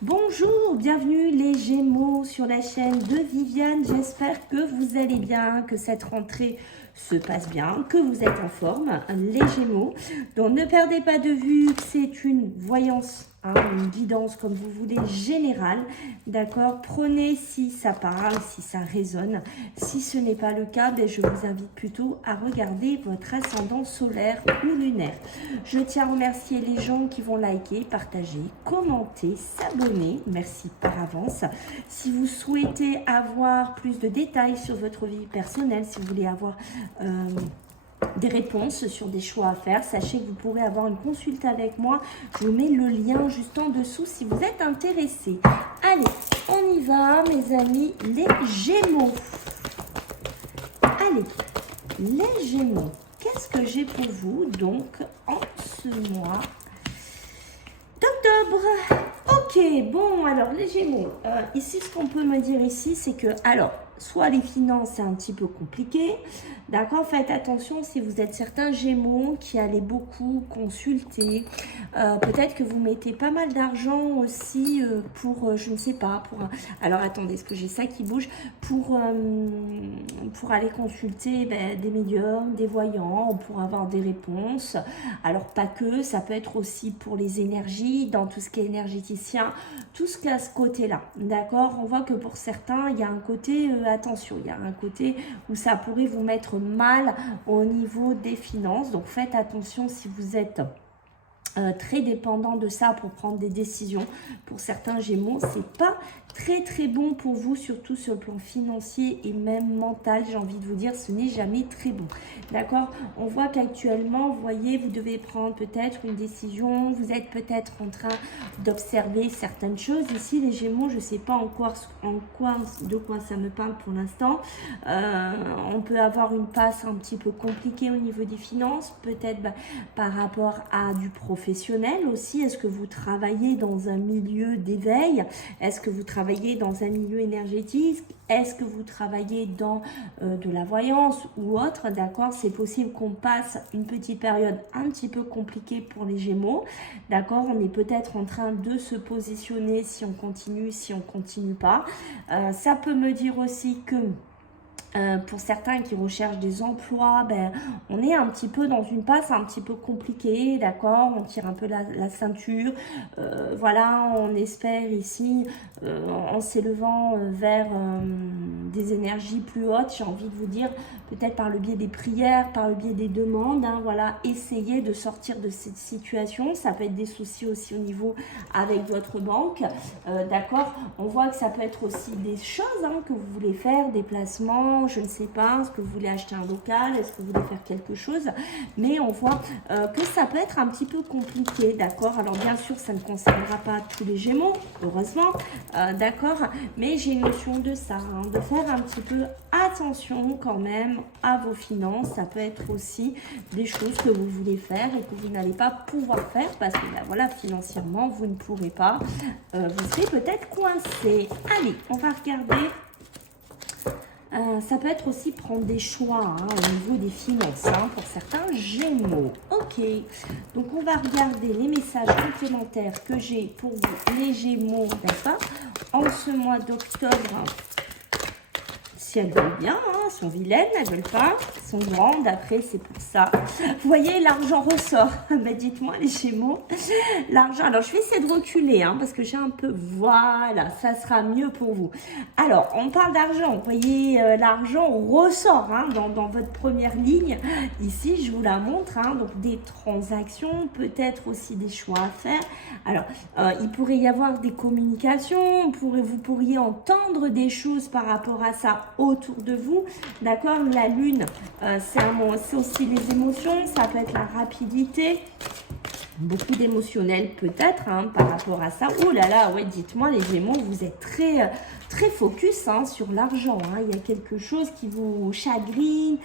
Bonjour, bienvenue les Gémeaux sur la chaîne de Viviane. J'espère que vous allez bien, que cette rentrée se passe bien, que vous êtes en forme, les Gémeaux. Donc ne perdez pas de vue que c'est une voyance, une guidance comme vous voulez, générale. D'accord? Prenez si ça parle, si ça résonne. Si ce n'est pas le cas, je vous invite plutôt à regarder votre ascendant solaire ou lunaire. Je tiens à remercier les gens qui vont liker, partager, commenter, s'abonner. Merci par avance. Si vous souhaitez avoir plus de détails sur votre vie personnelle, si vous voulez avoir des réponses sur des choix à faire, sachez que vous pourrez avoir une consulte avec moi. Je vous mets le lien juste en dessous si vous êtes intéressé. Allez, on y va mes amis les Gémeaux. Allez, les Gémeaux, qu'est-ce que j'ai pour vous donc en ce mois d'octobre? Ok, bon, alors les Gémeaux, ici ce qu'on peut me dire ici, c'est que, alors, soit les finances, c'est un petit peu compliqué, d'accord? Faites attention si vous êtes certains Gémeaux qui allez beaucoup consulter. Peut-être que vous mettez pas mal d'argent aussi pour, je ne sais pas, pour... Alors, attendez, est-ce que j'ai ça qui bouge? Pour aller consulter des médiums, des voyants, pour avoir des réponses. Alors, pas que, ça peut être aussi pour les énergies, dans tout ce qui est énergéticien, tout ce qui est à ce côté-là, d'accord? On voit que pour certains, il y a un côté... attention, il y a un côté où ça pourrait vous mettre mal au niveau des finances. Donc, faites attention si vous êtes très dépendant de ça pour prendre des décisions. Pour certains Gémeaux, c'est pas très bon pour vous, surtout sur le plan financier et même mental. J'ai envie de vous dire, ce n'est jamais très bon. D'accord? On voit qu'actuellement, vous voyez, vous devez prendre peut-être une décision. Vous êtes peut-être en train d'observer certaines choses. Ici, les Gémeaux, je ne sais pas de quoi ça me parle pour l'instant. On peut avoir une passe un petit peu compliquée au niveau des finances, peut-être par rapport à du professionnel aussi. Est-ce que vous travaillez dans un milieu d'éveil? Est-ce que vous travaillez dans un milieu énergétique? Est-ce que vous travaillez dans de la voyance ou autre? D'accord, c'est possible qu'on passe une petite période un petit peu compliquée pour les Gémeaux. D'accord, on est peut-être en train de se positionner si on continue, si on continue pas. Ça peut me dire aussi que pour certains qui recherchent des emplois, on est un petit peu dans une passe un petit peu compliquée, d'accord? On tire un peu la ceinture. Voilà, on espère ici, en s'élevant vers des énergies plus hautes, j'ai envie de vous dire, peut-être par le biais des prières, par le biais des demandes, voilà, essayez de sortir de cette situation. Ça peut être des soucis aussi au niveau avec votre banque, d'accord? On voit que ça peut être aussi des choses que vous voulez faire, des placements, je ne sais pas, est-ce que vous voulez acheter un local, est-ce que vous voulez faire quelque chose, mais on voit que ça peut être un petit peu compliqué, d'accord? Alors bien sûr, ça ne concernera pas tous les Gémeaux, heureusement, d'accord, mais j'ai une notion de ça, de faire un petit peu attention quand même à vos finances. Ça peut être aussi des choses que vous voulez faire et que vous n'allez pas pouvoir faire parce que voilà, financièrement, vous ne pourrez pas, vous serez peut-être coincé. Allez, on va regarder. Ça peut être aussi prendre des choix au niveau des finances pour certains Gémeaux. Ok, donc on va regarder les messages complémentaires que j'ai pour vous, les Gémeaux, d'accord, en ce mois d'octobre. Si elles veulent bien, elles sont vilaines, elles veulent pas, elles sont grandes, après c'est pour ça. Vous voyez, l'argent ressort. Dites-moi les Gémeaux, l'argent, alors je vais essayer de reculer, parce que j'ai un peu, voilà, ça sera mieux pour vous. Alors, on parle d'argent, vous voyez, l'argent ressort dans votre première ligne. Ici, je vous la montre, donc des transactions, peut-être aussi des choix à faire. Alors, il pourrait y avoir des communications, vous pourriez entendre des choses par rapport à ça autour de vous, d'accord? La lune, c'est aussi les émotions, ça peut être la rapidité, beaucoup d'émotionnel peut-être par rapport à ça. Oh là là, ouais, dites-moi les Gémeaux, vous êtes très focus sur l'argent, il y a quelque chose qui vous chagrine,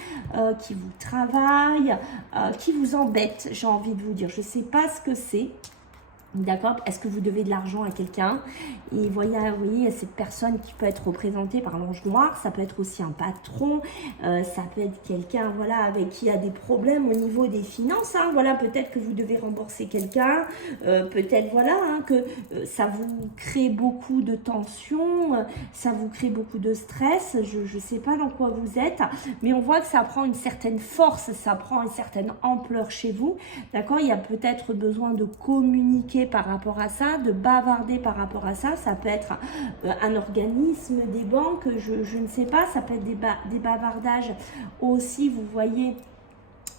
qui vous travaille, qui vous embête, j'ai envie de vous dire, je sais pas ce que c'est. D'accord? Est-ce que vous devez de l'argent à quelqu'un? Et voyez, il y a cette personne qui peut être représentée par l'ange noir. Ça peut être aussi un patron. Ça peut être quelqu'un, voilà, avec qui il y a des problèmes au niveau des finances. Hein, voilà, peut-être que vous devez rembourser quelqu'un. Peut-être, voilà, hein, que ça vous crée beaucoup de tension. Ça vous crée beaucoup de stress. Je ne sais pas dans quoi vous êtes. Mais on voit que ça prend une certaine force. Ça prend une certaine ampleur chez vous. D'accord? Il y a peut-être besoin de communiquer par rapport à ça, de bavarder par rapport à ça. Ça peut être un organisme, des banques, je ne sais pas. Ça peut être des bavardages aussi, vous voyez,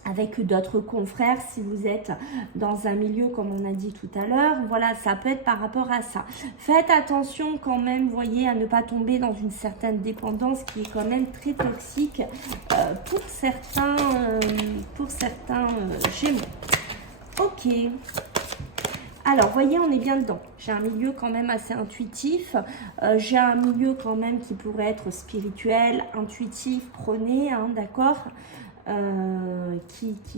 avec d'autres confrères, si vous êtes dans un milieu comme on a dit tout à l'heure. Voilà, ça peut être par rapport à ça. Faites attention quand même, voyez, à ne pas tomber dans une certaine dépendance qui est quand même très toxique pour certains Gémeaux. Ok. Alors, voyez, on est bien dedans. J'ai un milieu quand même assez intuitif. J'ai un milieu quand même qui pourrait être spirituel, intuitif, prôné, hein, d'accord,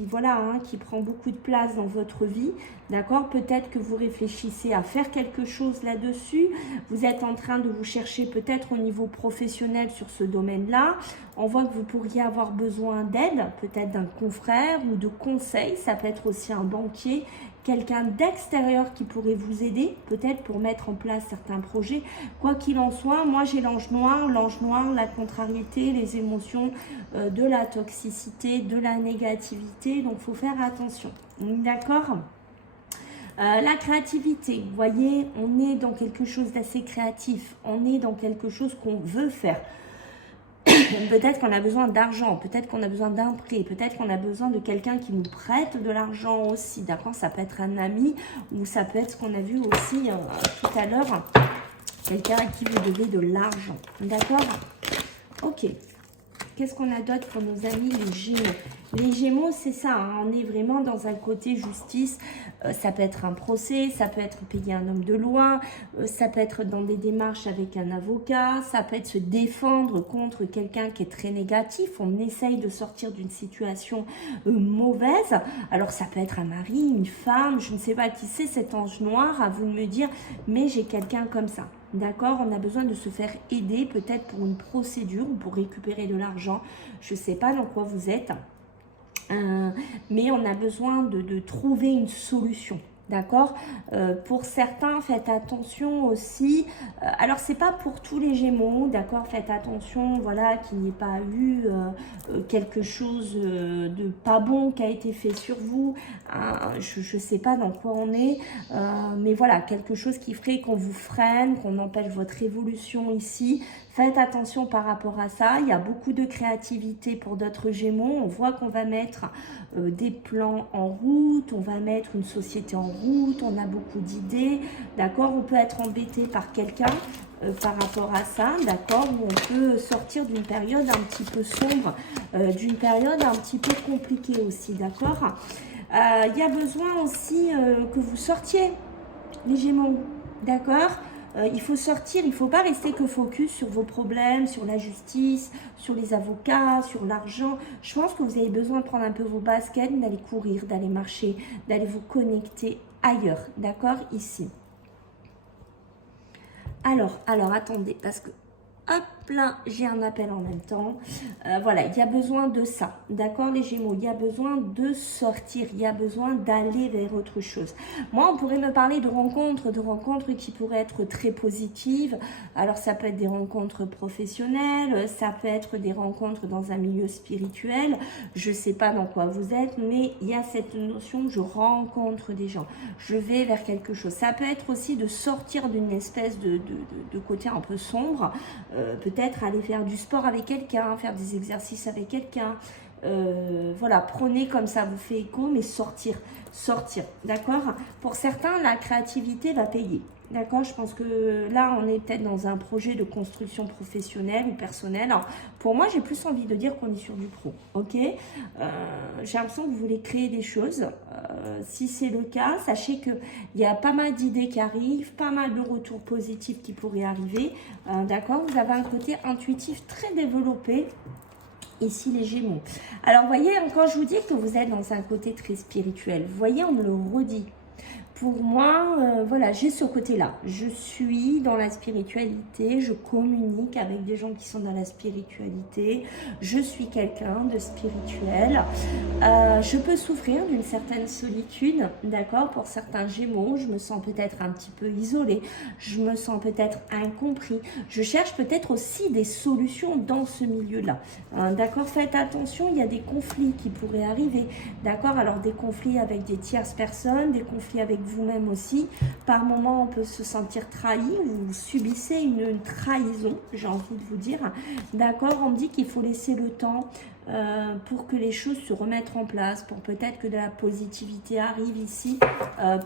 voilà, hein, qui prend beaucoup de place dans votre vie, d'accord. Peut-être que vous réfléchissez à faire quelque chose là-dessus. Vous êtes en train de vous chercher peut-être au niveau professionnel sur ce domaine-là. On voit que vous pourriez avoir besoin d'aide, peut-être d'un confrère ou de conseils. Ça peut être aussi un banquier, quelqu'un d'extérieur qui pourrait vous aider, peut-être pour mettre en place certains projets. Quoi qu'il en soit, moi j'ai l'ange noir, la contrariété, les émotions, de la toxicité, de la négativité, donc il faut faire attention, d'accord. La créativité, vous voyez, on est dans quelque chose d'assez créatif, on est dans quelque chose qu'on veut faire. Peut-être qu'on a besoin d'argent, peut-être qu'on a besoin d'un prêt, peut-être qu'on a besoin de quelqu'un qui nous prête de l'argent aussi, d'accord. Ça peut être un ami ou ça peut être ce qu'on a vu aussi tout à l'heure, quelqu'un à qui vous devez de l'argent, d'accord. Ok. Qu'est-ce qu'on a d'autre pour nos amis les Gémeaux? Les Gémeaux, c'est ça, hein, on est vraiment dans un côté justice. Ça peut être un procès, ça peut être payer un homme de loi, ça peut être dans des démarches avec un avocat, ça peut être se défendre contre quelqu'un qui est très négatif. On essaye de sortir d'une situation mauvaise. Alors ça peut être un mari, une femme, je ne sais pas qui c'est cet ange noir, à vous de me dire, mais j'ai quelqu'un comme ça. D'accord, on a besoin de se faire aider peut-être pour une procédure ou pour récupérer de l'argent. Je ne sais pas dans quoi vous êtes, mais on a besoin de trouver une solution. D'accord. Pour certains, faites attention aussi. Alors, c'est pas pour tous les Gémeaux, d'accord. Faites attention, voilà, qu'il n'y ait pas eu quelque chose de pas bon qui a été fait sur vous. Je sais pas dans quoi on est, mais voilà, quelque chose qui ferait qu'on vous freine, qu'on empêche votre évolution ici. Faites attention par rapport à ça. Il y a beaucoup de créativité pour d'autres Gémeaux. On voit qu'on va mettre des plans en route, on va mettre une société en route, on a beaucoup d'idées, d'accord. On peut être embêté par quelqu'un par rapport à ça, d'accord, où on peut sortir d'une période un petit peu sombre, d'une période un petit peu compliquée aussi, d'accord. Il y a besoin aussi que vous sortiez, les Gémeaux, d'accord. Il faut sortir, il ne faut pas rester que focus sur vos problèmes, sur la justice, sur les avocats, sur l'argent. Je pense que vous avez besoin de prendre un peu vos baskets, d'aller courir, d'aller marcher, d'aller vous connecter ailleurs, d'accord, ici. Alors, attendez, parce que, hop là, j'ai un appel en même temps. Voilà, il y a besoin de ça, d'accord les Gémeaux, il y a besoin de sortir, il y a besoin d'aller vers autre chose. Moi, on pourrait me parler de rencontres qui pourraient être très positives. Alors, ça peut être des rencontres professionnelles, ça peut être des rencontres dans un milieu spirituel. Je ne sais pas dans quoi vous êtes, mais il y a cette notion, je rencontre des gens, je vais vers quelque chose. Ça peut être aussi de sortir d'une espèce de côté un peu sombre, peut-être aller faire du sport avec quelqu'un, faire des exercices avec quelqu'un. Voilà, prenez comme ça vous fait écho, mais sortir, d'accord. Pour certains, la créativité va payer, d'accord. Je pense que là, on est peut-être dans un projet de construction professionnelle ou personnelle. Alors, pour moi, j'ai plus envie de dire qu'on est sur du pro, ok. J'ai l'impression que vous voulez créer des choses. Si c'est le cas, sachez qu'il y a pas mal d'idées qui arrivent, pas mal de retours positifs qui pourraient arriver, d'accord. Vous avez un côté intuitif très développé ici les Gémeaux. Alors, vous voyez, quand je vous dis que vous êtes dans un côté très spirituel, vous voyez, on me le redit. pour moi, voilà, j'ai ce côté-là. Je suis dans la spiritualité, je communique avec des gens qui sont dans la spiritualité, je suis quelqu'un de spirituel. Je peux souffrir d'une certaine solitude, d'accord, pour certains Gémeaux, je me sens peut-être un petit peu isolée, je me sens peut-être incompris, je cherche peut-être aussi des solutions dans ce milieu-là, d'accord, faites attention, il y a des conflits qui pourraient arriver, d'accord, alors des conflits avec des tierces personnes, des conflits avec vous-même aussi, par moments on peut se sentir trahi, vous subissez une trahison, j'ai envie de vous dire, d'accord, on me dit qu'il faut laisser le temps pour que les choses se remettent en place, pour peut-être que de la positivité arrive ici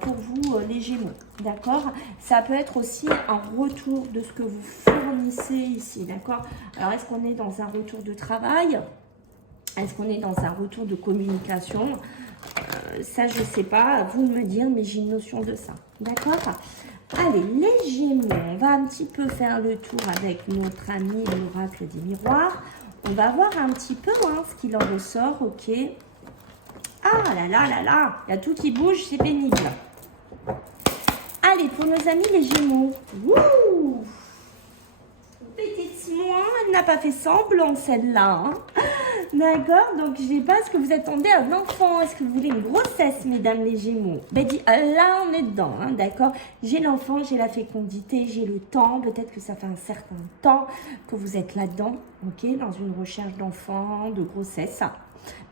pour vous les Gémeaux, d'accord. Ça peut être aussi un retour de ce que vous fournissez ici, d'accord. Alors est-ce qu'on est dans un retour de travail? Est-ce qu'on est dans un retour de communication? Ça je sais pas, à vous de me dire, mais j'ai une notion de ça, d'accord. Allez, les Gémeaux, on va un petit peu faire le tour avec notre ami l'oracle des miroirs. On va voir un petit peu ce qu'il en ressort, ok. Ah là là là là, il y a tout qui bouge, c'est pénible. Allez, pour nos amis les Gémeaux. Wouh! Petite moi, elle n'a pas fait semblant celle-là. Hein. D'accord, donc je sais pas, est-ce que vous attendez un enfant? Est-ce que vous voulez une grossesse, mesdames les Gémeaux? Ben dit, là on est dedans, hein, d'accord. J'ai l'enfant, j'ai la fécondité, j'ai le temps. Peut-être que ça fait un certain temps que vous êtes là-dedans, ok, dans une recherche d'enfant, de grossesse.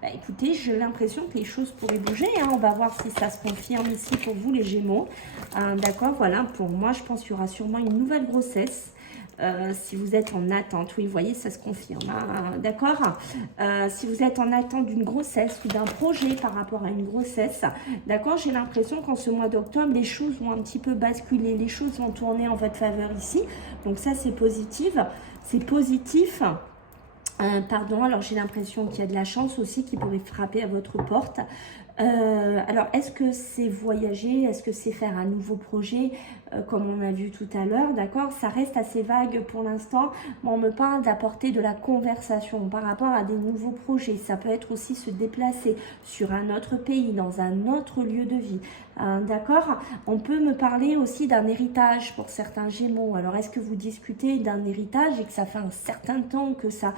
Bah, écoutez, j'ai l'impression que les choses pourraient bouger. Hein. On va voir si ça se confirme ici pour vous les Gémeaux. D'accord, voilà, pour moi, je pense qu'il y aura sûrement une nouvelle grossesse. Si vous êtes en attente, oui, vous voyez, ça se confirme, hein, d'accord. Si vous êtes en attente d'une grossesse ou d'un projet par rapport à une grossesse, d'accord, j'ai l'impression qu'en ce mois d'octobre, les choses vont un petit peu basculer, les choses vont tourner en votre faveur ici, donc ça c'est positif, c'est positif. Pardon, alors j'ai l'impression qu'il y a de la chance aussi qui pourrait frapper à votre porte. Alors, est-ce que c'est voyager? Est-ce que c'est faire un nouveau projet comme on a vu tout à l'heure? D'accord, ça reste assez vague pour l'instant, mais on me parle d'apporter de la conversation par rapport à des nouveaux projets. Ça peut être aussi se déplacer sur un autre pays, dans un autre lieu de vie. D'accord, on peut me parler aussi d'un héritage pour certains Gémeaux. Alors, est-ce que vous discutez d'un héritage et que ça fait un certain temps que ça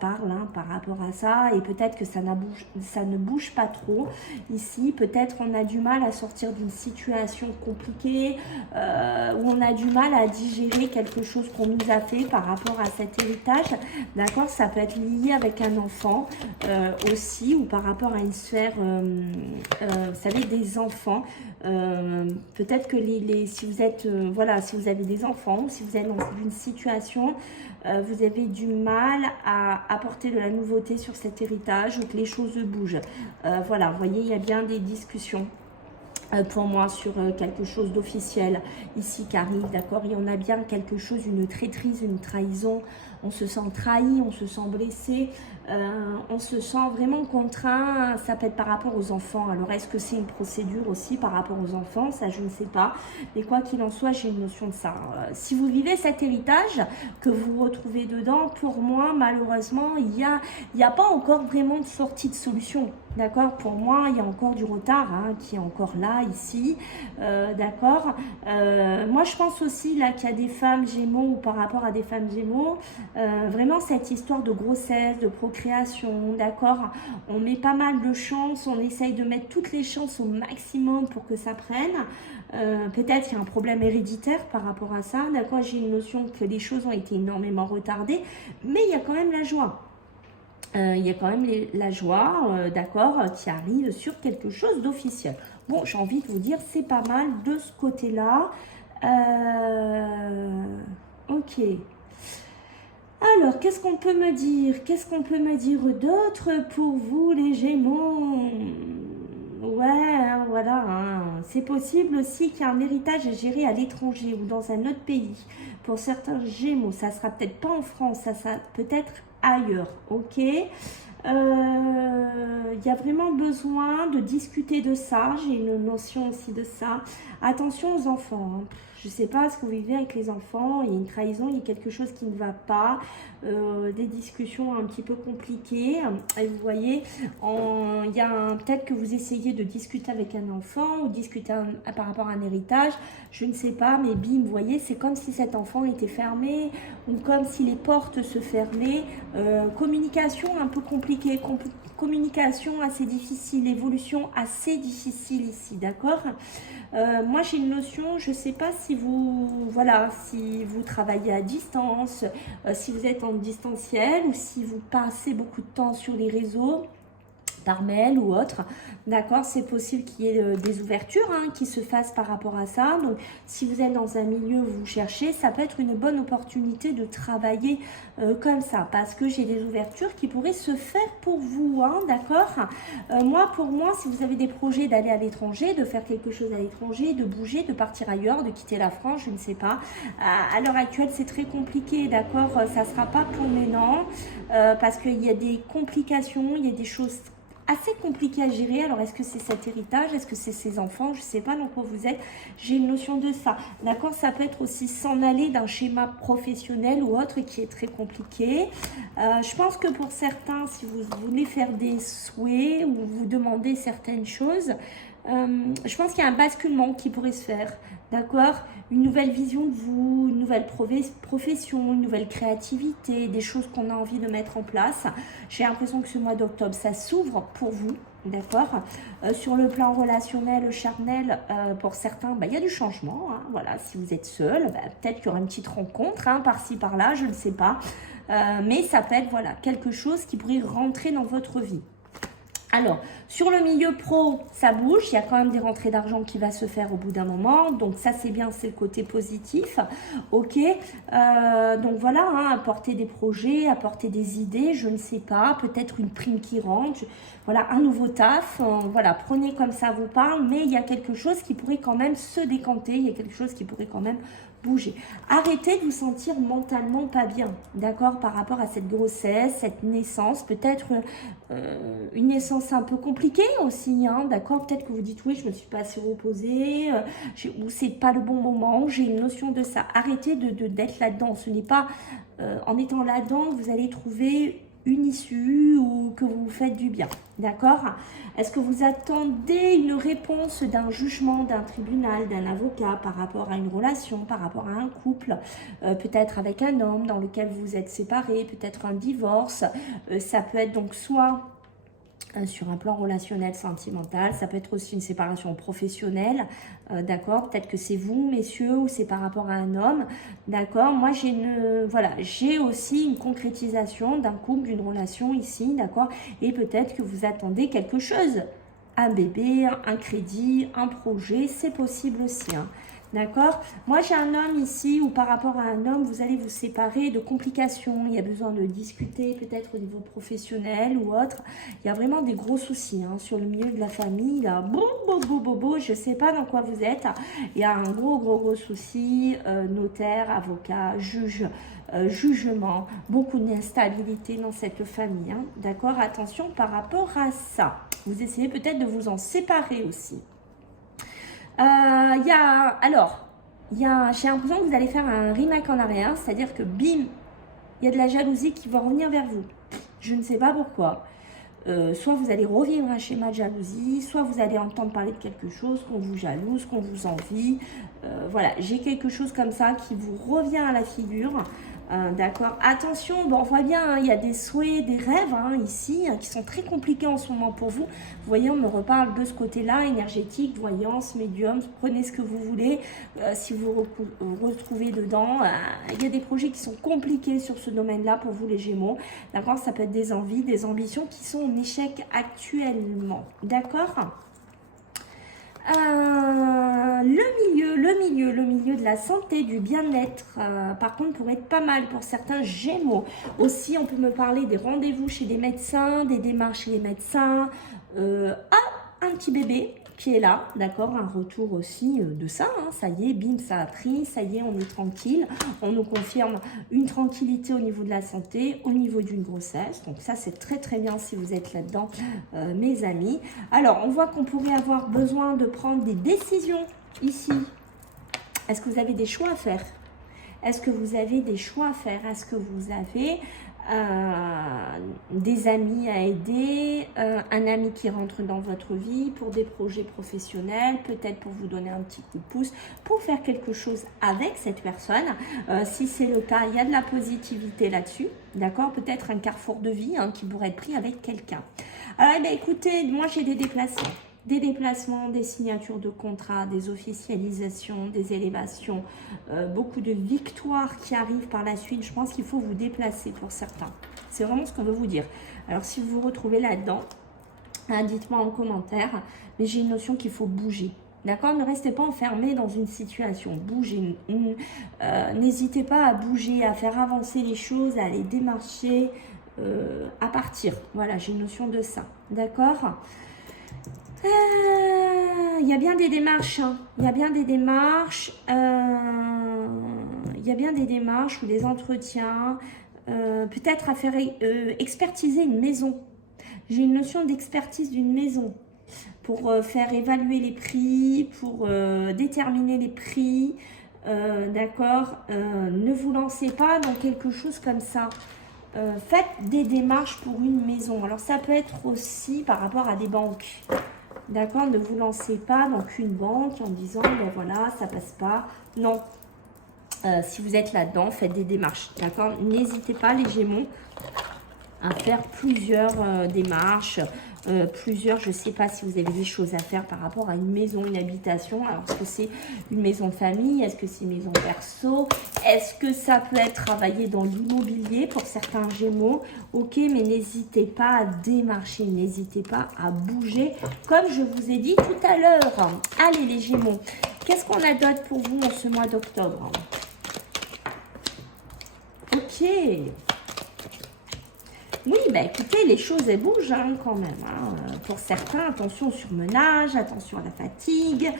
parle par rapport à ça, et peut-être que ça ne bouge pas trop ici, peut-être on a du mal à sortir d'une situation compliquée, où on a du mal à digérer quelque chose qu'on nous a fait par rapport à cet héritage, d'accord, ça peut être lié avec un enfant aussi, ou par rapport à une sphère, vous savez, des enfants, peut-être que si vous êtes, voilà, si vous avez des enfants, ou si vous êtes dans une situation, vous avez du mal à apporter de la nouveauté sur cet héritage, ou que les choses bougent. Voilà, vous voyez, il y a bien des discussions pour moi sur quelque chose d'officiel ici qui arrive, d'accord. Il y en a bien quelque chose, une traîtrise, une trahison. On se sent trahi, on se sent blessé, on se sent vraiment contraint. Ça peut être par rapport aux enfants. Alors, est-ce que c'est une procédure aussi par rapport aux enfants? Ça, je ne sais pas. Mais quoi qu'il en soit, j'ai une notion de ça. Si vous vivez cet héritage, que vous vous retrouvez dedans, pour moi, malheureusement, il y a pas encore vraiment de sortie de solution. D'accord, pour moi, il y a encore du retard qui est encore là, ici. D'accord. Moi, je pense aussi là qu'il y a des femmes Gémeaux, ou par rapport à des femmes Gémeaux, vraiment cette histoire de grossesse, de procréation, d'accord. On met pas mal de chances, on essaye de mettre toutes les chances au maximum pour que ça prenne. Peut-être qu'il y a un problème héréditaire par rapport à ça, d'accord. J'ai une notion que les choses ont été énormément retardées, mais il y a quand même la joie. Il y a quand même la joie, d'accord, qui arrive sur quelque chose d'officiel. Bon, j'ai envie de vous dire, c'est pas mal de ce côté-là. Ok. Alors, qu'est-ce qu'on peut me dire? Qu'est-ce qu'on peut me dire d'autre pour vous, les Gémeaux? Ouais, voilà. C'est possible aussi qu'il y ait un héritage à gérer à l'étranger ou dans un autre pays. Pour certains Gémeaux, ça sera peut-être pas en France, ça sera peut-être ailleurs, ok. Il y a vraiment besoin de discuter de ça, j'ai une notion aussi de ça. Attention aux enfants, Je ne sais pas ce que vous vivez avec les enfants. Il y a une trahison, il y a quelque chose qui ne va pas. Des discussions un petit peu compliquées. Et vous voyez, il y a peut-être que vous essayez de discuter avec un enfant ou discuter par rapport à un héritage. Je ne sais pas, mais bim, vous voyez, c'est comme si cet enfant était fermé ou comme si les portes se fermaient. Communication un peu compliquée, communication assez difficile, évolution assez difficile ici, d'accord? Moi j'ai une notion, je ne sais pas si vous, voilà, si vous travaillez à distance, si vous êtes en distanciel ou si vous passez beaucoup de temps sur les réseaux, par mail ou autre, d'accord, c'est possible qu'il y ait des ouvertures qui se fassent par rapport à ça. Donc si vous êtes dans un milieu où vous cherchez, ça peut être une bonne opportunité de travailler comme ça, parce que j'ai des ouvertures qui pourraient se faire pour vous, d'accord. Pour moi, si vous avez des projets d'aller à l'étranger, de faire quelque chose à l'étranger, de bouger, de partir ailleurs, de quitter la France, je ne sais pas, à l'heure actuelle c'est très compliqué, d'accord, ça ne sera pas pour maintenant, parce qu'il y a des complications, il y a des choses assez compliqué à gérer. Alors, est-ce que c'est cet héritage? Est-ce que c'est ses enfants? Je ne sais pas dans quoi vous êtes. J'ai une notion de ça. D'accord? Ça peut être aussi s'en aller d'un schéma professionnel ou autre qui est très compliqué. Je pense que pour certains, si vous voulez faire des souhaits ou vous demandez certaines choses, je pense qu'il y a un basculement qui pourrait se faire. D'accord? Une nouvelle vision de vous, une nouvelle profession, une nouvelle créativité, des choses qu'on a envie de mettre en place. J'ai l'impression que ce mois d'octobre, ça s'ouvre pour vous. D'accord? Sur le plan relationnel, charnel, pour certains, il y a du changement. Voilà, si vous êtes seul, peut-être qu'il y aura une petite rencontre par-ci, par-là, je ne sais pas. Mais ça peut être voilà, quelque chose qui pourrait rentrer dans votre vie. Alors, sur le milieu pro, ça bouge, il y a quand même des rentrées d'argent qui va se faire au bout d'un moment, donc ça c'est bien, c'est le côté positif, ok, donc voilà, apporter des projets, apporter des idées, je ne sais pas, peut-être une prime qui rentre, voilà, un nouveau taf, voilà, prenez comme ça vous parle, mais il y a quelque chose qui pourrait quand même se décanter, il y a quelque chose qui pourrait quand même bouger. Arrêtez de vous sentir mentalement pas bien, d'accord, par rapport à cette grossesse, cette naissance, peut-être une naissance un peu compliquée aussi, d'accord, peut-être que vous dites oui, je me suis pas assez reposée, ou c'est pas le bon moment, j'ai une notion de ça. Arrêtez d'être là-dedans, ce n'est pas en étant là-dedans que vous allez trouver une issue ou que vous vous faites du bien, d'accord? Est-ce que vous attendez une réponse d'un jugement, d'un tribunal, d'un avocat par rapport à une relation, par rapport à un couple, peut-être avec un homme dans lequel vous êtes séparés, peut-être un divorce, ça peut être donc soit sur un plan relationnel, sentimental, ça peut être aussi une séparation professionnelle, d'accord, peut-être que c'est vous messieurs ou c'est par rapport à un homme, d'accord, moi j'ai aussi une concrétisation d'un couple, d'une relation ici, d'accord, et peut-être que vous attendez quelque chose, un bébé, un crédit, un projet, c'est possible aussi, d'accord. Moi, j'ai un homme ici où par rapport à un homme, vous allez vous séparer de complications. Il y a besoin de discuter peut-être au niveau professionnel ou autre. Il y a vraiment des gros soucis sur le milieu de la famille. Là, je ne sais pas dans quoi vous êtes. Il y a un gros souci. Notaire, avocat, juge, jugement. Beaucoup d'instabilité dans cette famille. D'accord. Attention par rapport à ça. Vous essayez peut-être de vous en séparer aussi. J'ai l'impression que vous allez faire un remake en arrière, c'est-à-dire que bim, il y a de la jalousie qui va revenir vers vous. Je ne sais pas pourquoi. Soit vous allez revivre un schéma de jalousie, soit vous allez entendre parler de quelque chose, qu'on vous jalouse, qu'on vous envie. Voilà, j'ai quelque chose comme ça qui vous revient à la figure. D'accord. Attention, on voit bien, il y a des souhaits, des rêves ici qui sont très compliqués en ce moment pour vous. Vous voyez, on me reparle de ce côté-là, énergétique, voyance, médium, prenez ce que vous voulez. Si vous retrouvez dedans, il y a des projets qui sont compliqués sur ce domaine-là pour vous les Gémeaux. D'accord, ça peut être des envies, des ambitions qui sont en échec actuellement. D'accord. Le milieu de la santé, du bien-être, par contre, pourrait être pas mal pour certains Gémeaux. Aussi, on peut me parler des rendez-vous chez des médecins, des démarches chez les médecins, un petit bébé qui est là, d'accord, un retour aussi de ça, ça y est, bim, ça a pris, ça y est, on est tranquille, on nous confirme une tranquillité au niveau de la santé, au niveau d'une grossesse, donc ça c'est très bien si vous êtes là-dedans, mes amis. Alors, on voit qu'on pourrait avoir besoin de prendre des décisions ici, Est-ce que vous avez des choix à faire? Est-ce que vous avez des choix à faire? Est-ce que vous avez des amis à aider, un ami qui rentre dans votre vie pour des projets professionnels, peut-être pour vous donner un petit coup de pouce, pour faire quelque chose avec cette personne. Si c'est le cas, il y a de la positivité là-dessus, d'accord? Peut-être un carrefour de vie qui pourrait être pris avec quelqu'un. Alors, eh bien, écoutez, moi j'ai des déplacements. Des déplacements, des signatures de contrats, des officialisations, des élévations, beaucoup de victoires qui arrivent par la suite. Je pense qu'il faut vous déplacer pour certains. C'est vraiment ce qu'on veut vous dire. Alors, si vous vous retrouvez là-dedans, dites-moi en commentaire. Mais j'ai une notion qu'il faut bouger. D'accord? Ne restez pas enfermé dans une situation. Bougez. N'hésitez pas à bouger, à faire avancer les choses, à aller démarcher, à partir. Voilà, j'ai une notion de ça. D'accord? Il y a bien des démarches, il y a bien des démarches, il y a bien des démarches ou des entretiens, peut-être à faire expertiser une maison. J'ai une notion d'expertise d'une maison pour faire évaluer les prix, pour déterminer les prix, d'accord. Ne vous lancez pas dans quelque chose comme ça. Faites des démarches pour une maison. Alors ça peut être aussi par rapport à des banques. D'accord, ne vous lancez pas dans qu'une banque en disant, ben voilà, ça passe pas. Non, si vous êtes là-dedans, faites des démarches. D'accord, n'hésitez pas les Gémeaux à faire plusieurs démarches, plusieurs, je ne sais pas si vous avez des choses à faire par rapport à une maison, une habitation. Alors, est-ce que c'est une maison de famille? Est-ce que c'est une maison perso? Est-ce que ça peut être travaillé dans l'immobilier pour certains Gémeaux? Ok, mais n'hésitez pas à démarcher, n'hésitez pas à bouger, comme je vous ai dit tout à l'heure. Allez les Gémeaux, qu'est-ce qu'on a d'autre pour vous en ce mois d'octobre? Ok. Oui, bah écoutez, les choses elles bougent quand même. Pour certains, attention au surmenage, attention à la fatigue,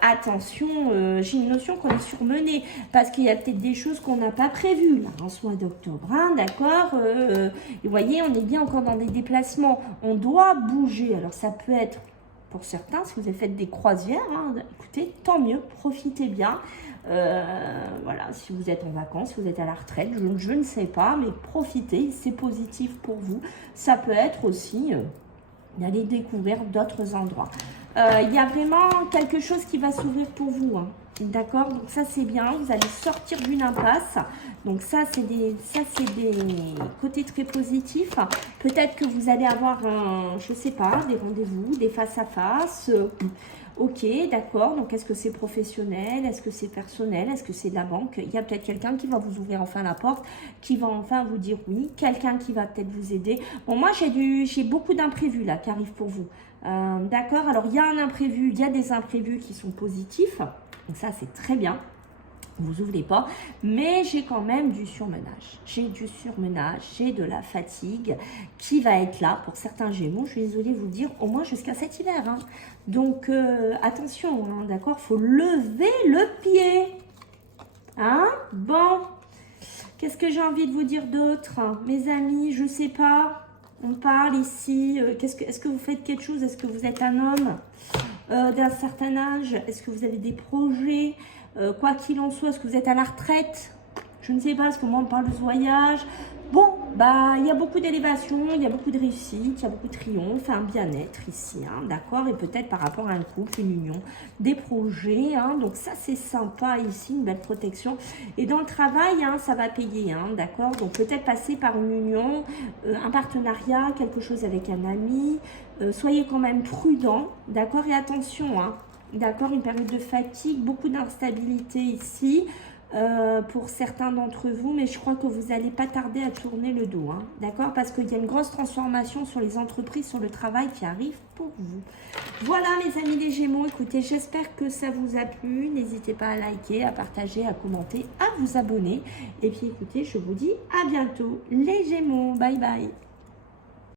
attention, j'ai une notion qu'on est surmené parce qu'il y a peut-être des choses qu'on n'a pas prévues là, en ce mois d'octobre, d'accord. Vous voyez, on est bien encore dans des déplacements, on doit bouger. Alors ça peut être, pour certains, si vous avez fait des croisières, écoutez, tant mieux, profitez bien. Voilà, si vous êtes en vacances, si vous êtes à la retraite, je ne sais pas, mais profitez, c'est positif pour vous. Ça peut être aussi d'aller découvrir d'autres endroits. Il y a vraiment quelque chose qui va s'ouvrir pour vous, d'accord? Donc ça c'est bien, vous allez sortir d'une impasse. Donc ça c'est des côtés très positifs. Peut-être que vous allez avoir je sais pas, des rendez-vous, des face-à-face. Ok, d'accord. Donc, est-ce que c'est professionnel? Est-ce que c'est personnel? Est-ce que c'est de la banque? Il y a peut-être quelqu'un qui va vous ouvrir enfin la porte, qui va enfin vous dire oui. Quelqu'un qui va peut-être vous aider. Bon, moi, j'ai beaucoup d'imprévus là qui arrivent pour vous. D'accord. Alors, il y a un imprévu, il y a des imprévus qui sont positifs. Donc, ça, c'est très bien. Vous ouvrez pas, mais j'ai quand même du surmenage. J'ai du surmenage, j'ai de la fatigue qui va être là pour certains Gémeaux. Je suis désolée de vous le dire, au moins jusqu'à cet hiver. Donc, attention, d'accord, faut lever le pied. Bon, qu'est-ce que j'ai envie de vous dire d'autre? Mes amis, je sais pas, on parle ici. Est-ce que vous faites quelque chose? Est-ce que vous êtes un homme d'un certain âge? Est-ce que vous avez des projets? Quoi qu'il en soit, est-ce que vous êtes à la retraite? Je ne sais pas, est-ce que moi on parle de ce voyage? Bon, bah, il y a beaucoup d'élévation, il y a beaucoup de réussite, il y a beaucoup de triomphe, un bien-être ici, d'accord? Et peut-être par rapport à un couple, une union, des projets, donc ça c'est sympa ici, une belle protection. Et dans le travail, ça va payer, d'accord? Donc peut-être passer par une union, un partenariat, quelque chose avec un ami. Soyez quand même prudent, d'accord? Et attention, d'accord, une période de fatigue, beaucoup d'instabilité ici pour certains d'entre vous, mais je crois que vous n'allez pas tarder à tourner le dos, d'accord, parce qu'il y a une grosse transformation sur les entreprises, sur le travail qui arrive pour vous. Voilà mes amis les Gémeaux, écoutez, j'espère que ça vous a plu, n'hésitez pas à liker, à partager, à commenter, à vous abonner, et puis écoutez, je vous dis à bientôt les Gémeaux, bye bye.